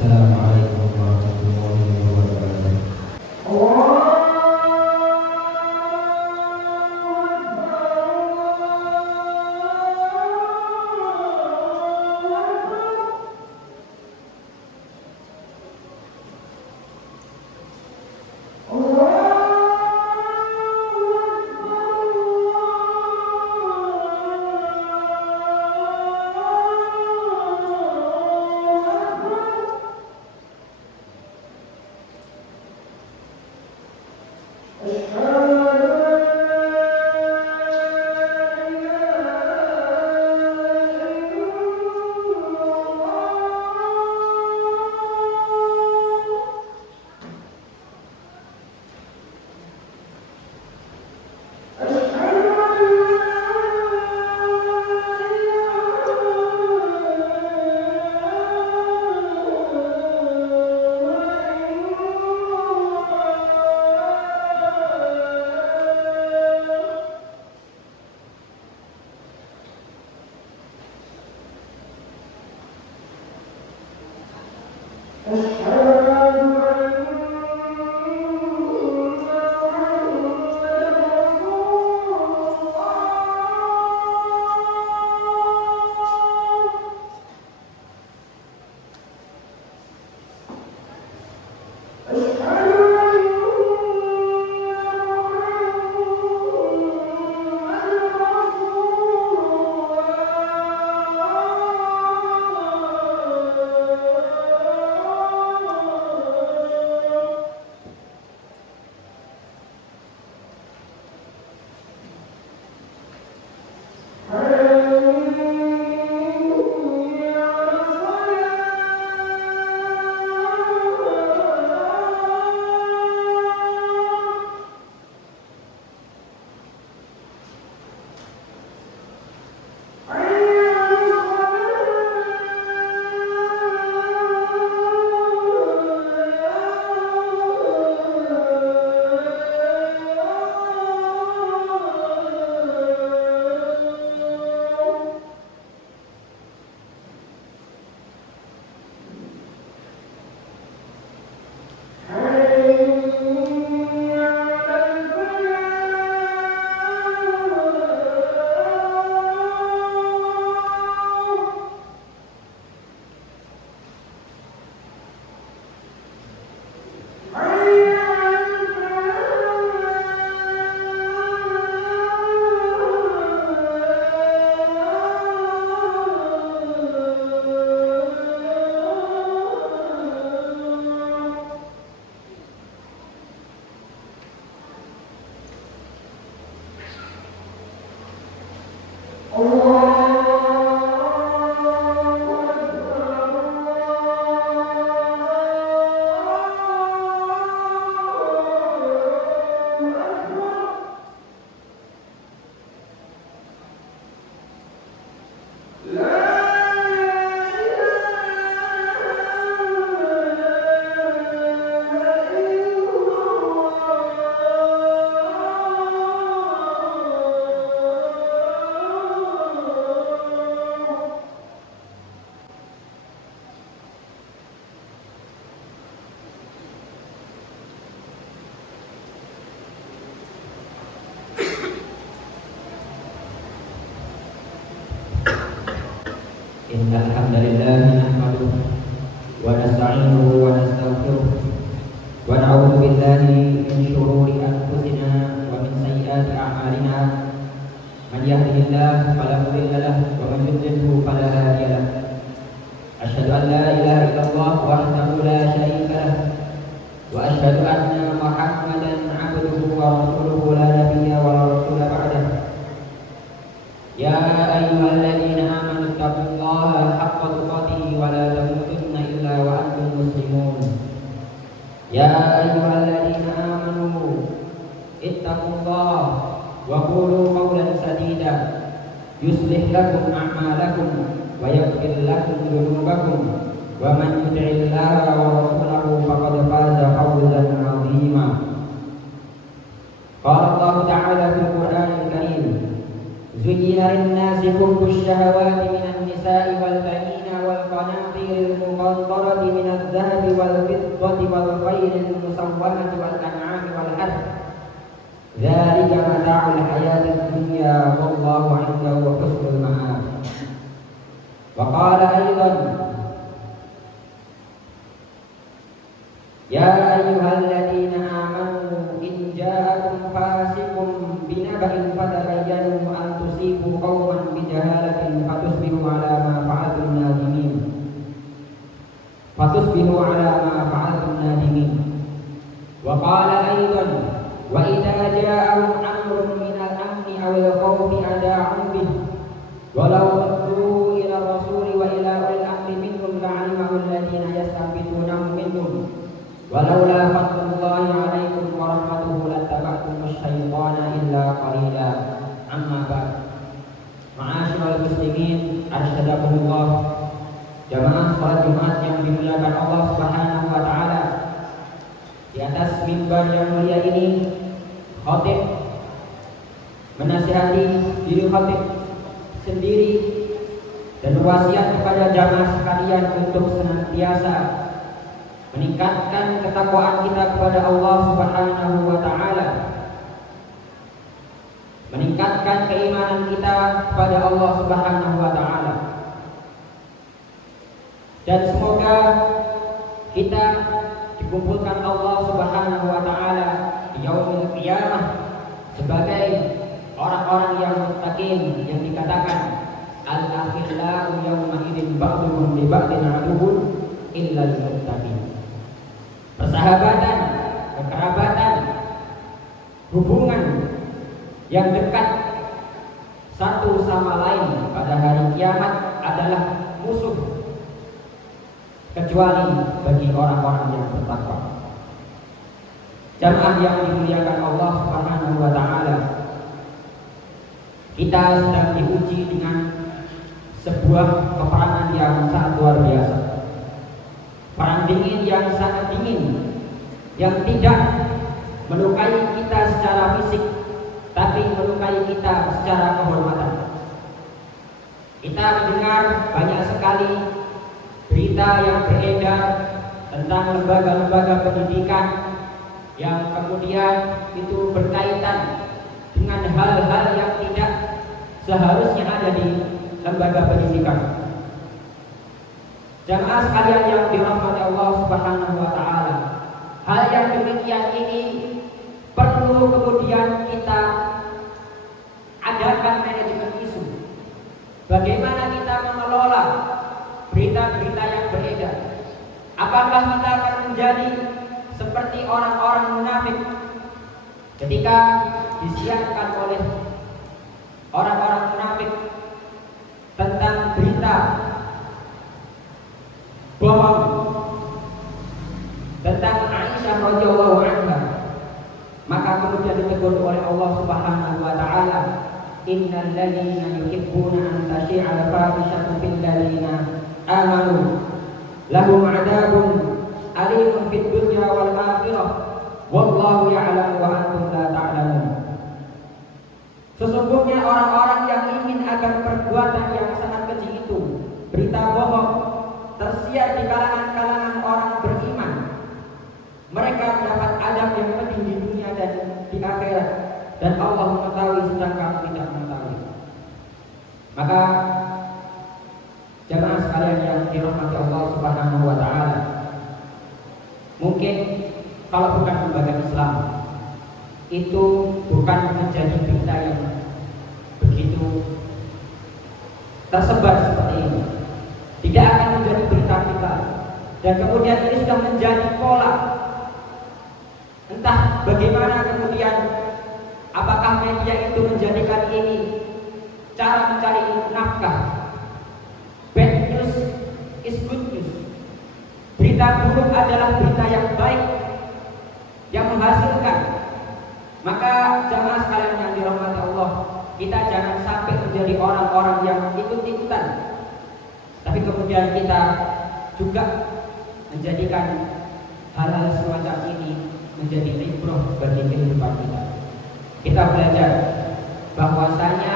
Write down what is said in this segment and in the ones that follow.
Assalamualaikum warahmatullahi wabarakatuh. Innal hamdalillah nahmaduhu wa nasta'inuhu wa nastaghfiruh wa na'udzu billahi min shururi anfusina wa min sayyiati a'malina. Man yahdihillahu fala mudilla lahu wa man yudlilhu fala hadiya lahu. Asyhadu an la ilaha illallah wahdahu la syarika lahu wa asyhadu anna Muhammadan 'abduhu wa rasuluhu la nabiyya wa la rasula ba'dahu. Ya ayyuhalladzina amanu taqullaha haqqa tuqatih wa la tamutunna illa wa antum muslimun. Ya ayyuhalladzina amanu ittaqullaha wa qulu qawlan sadida yuslih lakum a'malakum wa yaghfir lakum dhunubakum wa man yuti'illaha wa rasulahu faqad faza fawzan 'azima. Qala Allah ta'ala fil Qur'anil Karim: زين للناس حب الشهوات من النساء والبنين والقناطير المقنطرة من الذهب والفضة والخيل المسومة والأنعام والحرث ذلك متاع الحياة الدنيا والله عنده حسن المآب. وقال أيضا يا أيها الذين آمنوا إن جاءكم فاسق بنبأ فتبينوا أن تصيبوا قوما بجهالة فتصبحوا على ما فعلتم نادمين وقال أيضا وإذا جاءهم أمر من الأمن أو الخوف أذاعوا به ولو ردوا إلى الرسول وإلى أولي الأمر منهم لعلمه الذين يستنبطونه منهم ولولا فضل الله عليكم ورحمته لاتبعتم الشيطان إلا قليلا. أما بعد. Ma'asyiral muslimin, arsyadakumullah. Jamaah salat Jumat yang dimuliakan Allah Subhanahu wa taala. Di atas mimbar yang mulia ini, khatib menasihati diri khatib sendiri dan wasiat kepada jamaah sekalian untuk senantiasa meningkatkan ketakwaan kita kepada Allah Subhanahu wa taala, meningkatkan keimanan kita kepada Allah Subhanahu wa taala. Dan semoga kita dikumpulkan Allah Subhanahu wa taala di yaumil qiyamah sebagai orang-orang yang muttaqin, yang dikatakan al-akhillau yawma idzin ba'duhum li ba'din aduwwun illa lil muttaqin. Persahabatan, kekerabatan, hubungan yang dekat satu sama lain pada hari kiamat adalah musuh, kecuali bagi orang-orang yang bertakwa. Jamaah yang dimuliakan Allah Subhanahu wa taala, kita sedang diuji dengan sebuah peperangan yang sangat luar biasa. Perang dingin yang sangat dingin, yang tidak melukai kita secara fisik, tapi melukai kita secara kehormatan. Kita mendengar banyak sekali berita yang beredar tentang lembaga-lembaga pendidikan yang kemudian itu berkaitan dengan hal-hal yang tidak seharusnya ada di lembaga pendidikan. Jamaah sekalian yang dirahmati Allah Subhanahu wa taala, hal yang demikian ini perlu kemudian kita adakan manajemen isu. Bagaimana kita mengelola berita-berita yang beredar? Apakah kita akan menjadi seperti orang-orang munafik ketika disiarkan oleh orang-orang munafik tentang berita bohong tentang Aisyah radhiyallahu anha, maka kemudian ditegur oleh Allah Subhanahu wa taala, innal ladzina yuhibbuna an tashi'a al-fahishatu fil ladzina amanu lahum 'adzabun alimun fid dunya wal akhirah wallahu ya'lamu wa antum la ta'lamun. Sesungguhnya orang-orang yang ingin agar perbuatan yang sangat keji itu, berita bohong, tersiar di kalangan-kalangan orang beriman, mereka mendapat adab yang pedih di dunia dan di akhirat, dan Allah mengetahui sedang kamu tidak mengetahui. Maka jamaah sekalian yang dirahmati Allah Subhanahu wa taala, mungkin kalau bukan lembaga Islam itu bukan menjadi berita yang begitu tersebar seperti ini, tidak akan menjadi berita viral, dan kemudian ini sudah menjadi pola. Entah bagaimana kemudian, apakah media itu menjadikan ini cara mencari nafkah. Bad news is good news. Berita buruk adalah berita yang baik, yang menghasilkan. Maka jamaah sekalian yang dirahmati Allah, kita jangan sampai menjadi orang-orang yang ikut-ikutan, tapi kemudian kita juga menjadikan hal-hal semacam ini menjadi ibrah bagi kehidupan kita. Kita belajar bahwasanya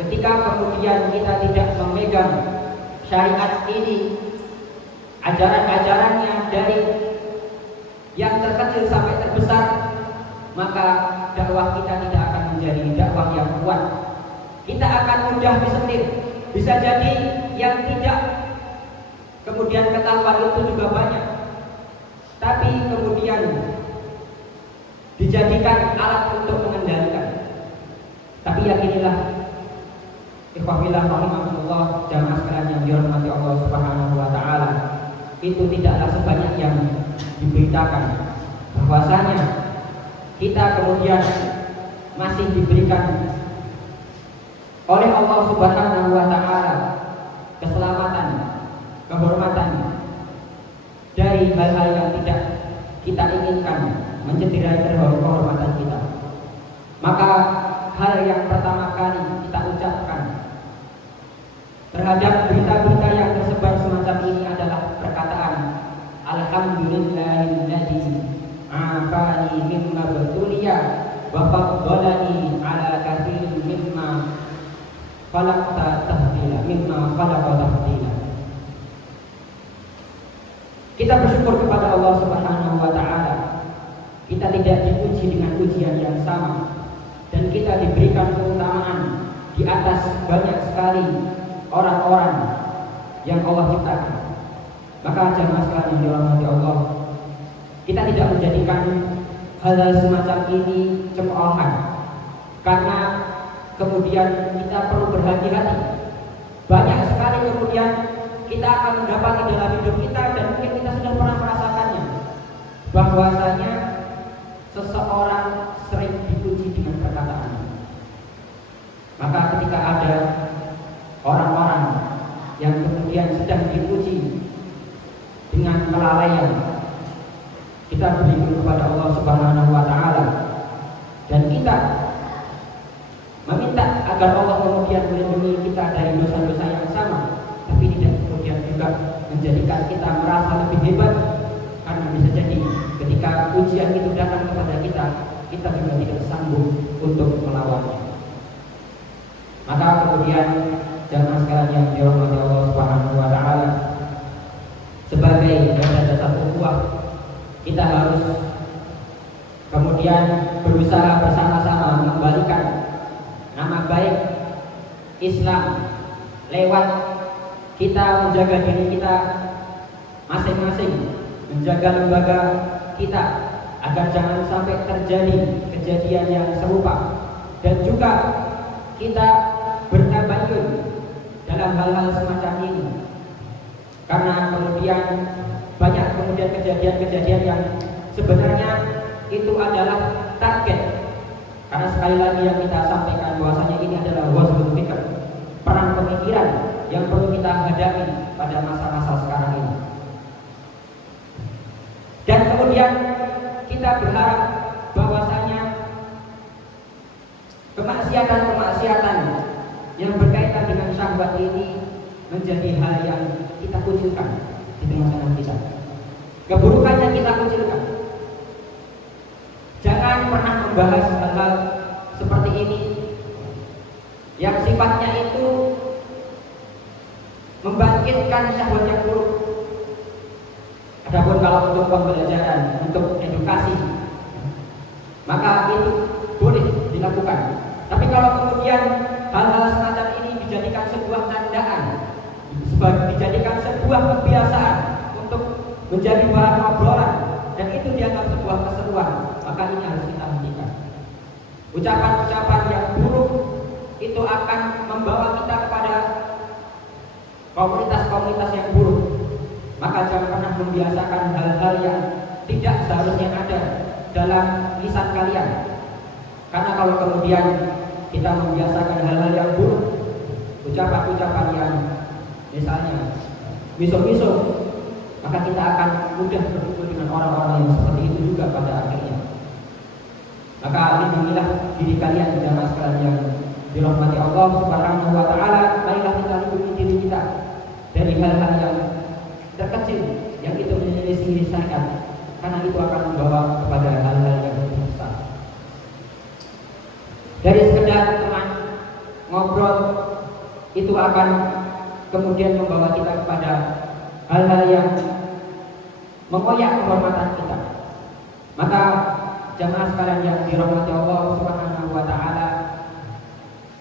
ketika kemudian kita tidak memegang syariat ini, ajaran-ajarannya dari yang terkecil sampai terbesar, maka dakwah kita tidak akan menjadi dakwah yang kuat. Kita akan mudah disentil. Bisa jadi yang tidak kemudian ketahuan itu juga banyak, tapi kemudian dijadikan alat untuk mengendalikan. Tapi yakinilah, ikhwafillah rahimahullah, jamaah sekalian yang dirahmati Allah Subhanahu wa taala, itu tidaklah sebanyak yang diberitakan bahwasanya kita kemudian masih diberikan oleh Allah Subhanahu wa taala keselamatan, kehormatan dari hal-hal yang tidak kita inginkan mencederai kehormatan kita. Maka hal yang pertama kali kita ucapkan terhadap berita-berita yang tersebar semacam ini adalah perkataan alhamdulillahilladzi afani mimma batuliya wa faddalani ala katsirin mimma khalaqa tafdila. Kita bersyukur kepada Allah Subhanahu wa taala. Kita tidak diuji dengan ujian yang sama, dan kita diberikan keutamaan di atas banyak sekali orang-orang yang Allah ciptakan. Maka jamaah sekalian yang dirahmati Allah, kita tidak menjadikan hal-hal semacam ini cemoohan, karena kemudian kita perlu berhati-hati. Banyak sekali kemudian kita akan mendapati dalam hidup kita, dan mungkin kita sudah pernah merasakannya, bahwasanya seseorang sering diuji dengan perkataan. Maka ketika ada orang-orang yang kemudian sedang diuji dengan kelalaian, kita berlindung kepada Allah Subhanahu wa taala, dan kita meminta agar Allah kemudian melindungi kita dari dosa-dosa yang sama, tapi tidak kemudian juga menjadikan kita merasa lebih hebat, karena bisa jadi ketika ujian itu datang kepada kita, kita juga tidak sanggup untuk melawannya. Maka kemudian jamaah sekalian yang dirahmati Allah Subhanahu wa taala, sebagai dasar ukhuwah, kita harus kemudian berusaha bersama-sama mengembalikan nama baik Islam lewat kita menjaga diri kita masing-masing, menjaga lembaga kita agar jangan sampai terjadi kejadian yang serupa, dan juga kita bertabayun dalam hal-hal semacam ini, karena kemudian banyak kemudian kejadian-kejadian yang sebenarnya itu adalah target. Karena sekali lagi yang kita sampaikan bahwasanya ini adalah wazn fikr, perang pemikiran yang perlu kita hadapi pada masa-masa sekarang ini. Dan kemudian kita berharap bahwasanya kemaksiatan-kemaksiatan yang berkaitan dengan syahwat ini menjadi hal yang kita kucilkan di tengah-tengah kita. Keburukannya kita kucilkan. Jangan pernah membahas hal-hal seperti ini yang sifatnya itu membangkitkan syahwat yang buruk. Adapun kalau untuk pembelajaran, untuk edukasi, maka itu boleh dilakukan. Tapi kalau kemudian hal-hal semacam ini dijadikan sebuah candaan, dijadikan sebuah kebiasaan untuk menjadi bahan obrolan, dan itu dianggap sebuah keseruan, maka ini harus kita hentikan. Ucapan-ucapan yang buruk itu akan membawa kita kepada komunitas-komunitas yang buruk. Maka jangan pernah membiasakan hal-hal yang tidak seharusnya ada dalam lisan kalian. Karena kalau kemudian kita membiasakan hal-hal yang buruk, ucapan-ucapan yang misalnya miso-miso, maka kita akan mudah berkumpul dengan orang-orang yang seperti itu juga pada akhirnya. Maka lindungilah diri kalian jamaah sekalian yang dirahmati Allah Subhanahu wa taala. Marilah kita lindungi diri kita dari hal-hal yang terkecil yang itu menyelisih syariat, karena itu akan membawa kepada hal-hal yang lebih besar. Dari sekedar teman ngobrol itu akan kemudian membawa kita kepada hal-hal yang mengoyak kehormatan kita. Maka jamaah sekalian yang dirahmati Allah Subhanahu wa taala,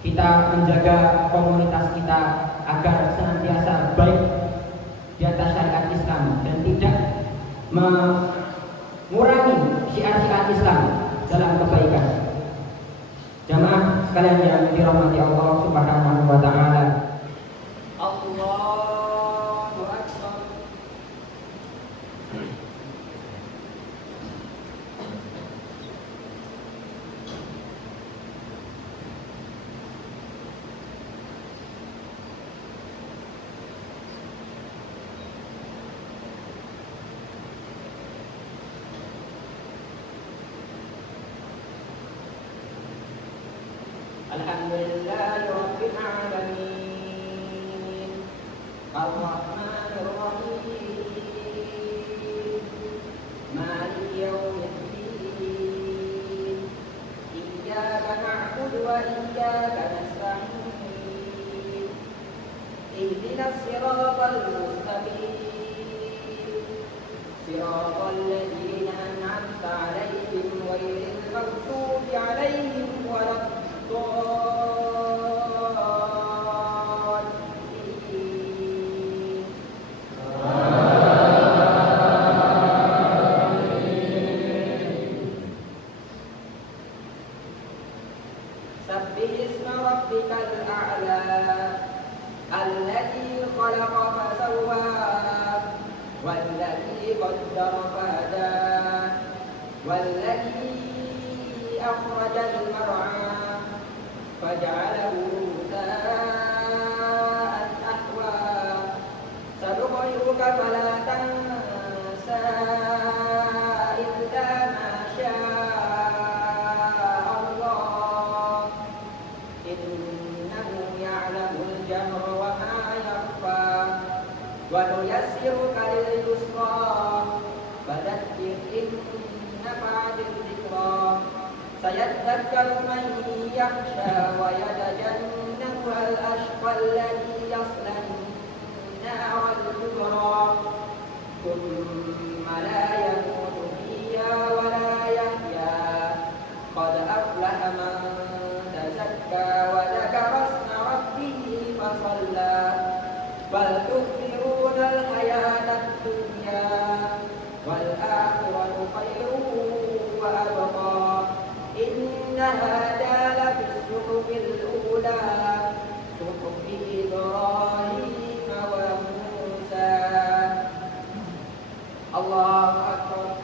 kita menjaga komunitas kita agar senantiasa baik di atas syariat Islam dan tidak mengurangi syiar-syiar Islam dalam kebaikan. Jamaah sekalian yang dirahmati Allah Subhanahu wa taala, Allahu Akbar. Alhamdulillahi rabbil alamin, Ar-Rahmanir Rahim, Maliki yaumiddin, Iyyaka na'budu wa iyyaka nasta'in, Ihdinas siratal mustaqim, siratal ladzina an'amta 'alaihim ghairil maghdubi 'alaihim waladdallin. Sabbih isma rabbikal a'la, alladzi khalaqa fasawwa, walladzi qaddara fahada, walladzi akhrajal mar'a faj'alahu ghutha'an ahwa, sanuqri'uka fala tansa illa ma syaa Allah, innahu ya'lamul jahra wa ma yakhfa, wa nuyassiruka lil yusra, fadhakkir in nafa'atil dhikra, sayadzakkaru man yakhsha wa yatajannabuha al-ashqa alladhi yasla an-nara al-kubra, thumma la yamutu fiha wa la yahya, qad aflaha man tazakka wa dhakara isma rabbih fasalla, bal tu'thiruna al-hayata ad-dunya wal akhiratu khairun wa abqa, inna hadha lafi as-suhufil ula, suhufi Ibrahim wa Musa. Allahu Akbar.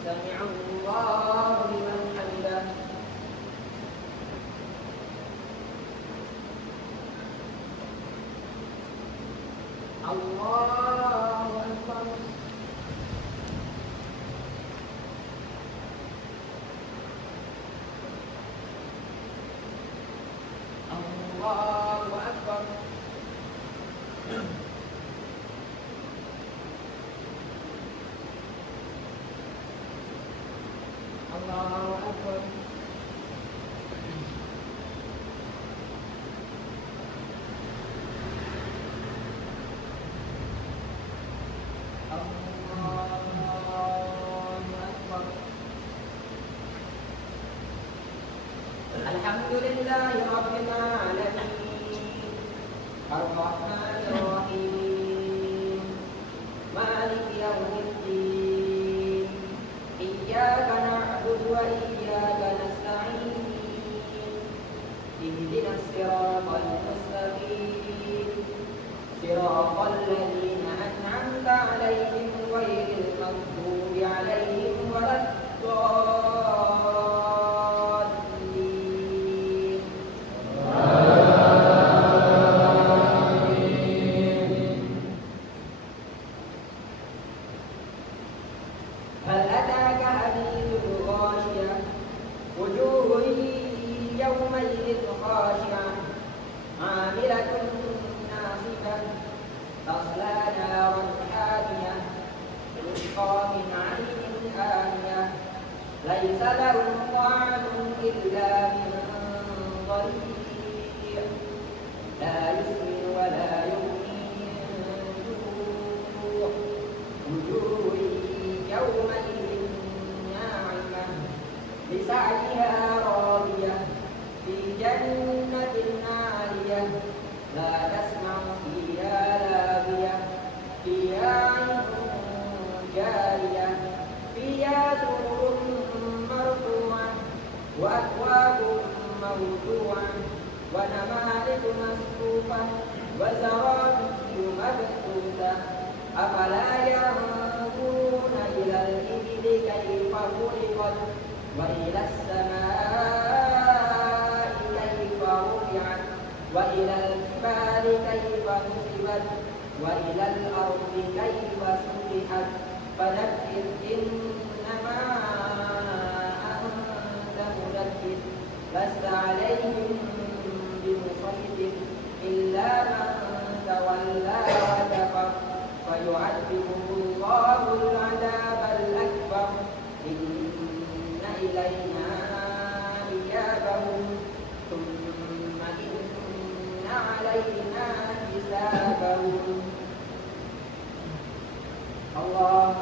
Sami'a Allahu liman hamidah. Allahu Akbar. Allahu Akbar. Allahu Akbar. Alhamdulillahi rabbil alamin, Ar-Rahmanir Rahim, Maliki yaumiddin, Iyyaka na'budu wa iyyaka nasta'in, Ihdinas siratal mustaqim, siratal ladzina an'amta 'alaihim ghairil maghdubi 'alaihim waladdallin. هل أتاك حديث الغاشية، وجوه يومئذ خاشعة، عاملة ناصبة، تصلى نارا حامية، تسقى من عين آنية، ليس لهم طعام إلا من ضريع لا يسمن ولا يغني من جوع وجوه يومئذ ناعمة لسعيها راضية في جنة عالية لا تسمع فيها لاغية فيها عين جارية فيها سرر مرفوعة وأكواب موضوعة ونمارق مصفوفة وزرابي مبثوثة أفلا ينظرون إلى الإبل كيف خلقت وإلى السماء كيف رفعت وإلى الجبال كيف نصبت وإلى الأرض كيف سطحت فذكر إنما أنت مذكر لست عليهم بمسيطر إلا من تولى وكفر فيعذبه الله العذاب الأكبر إن إلينا إيابهم ثم إن علينا حسابهم الله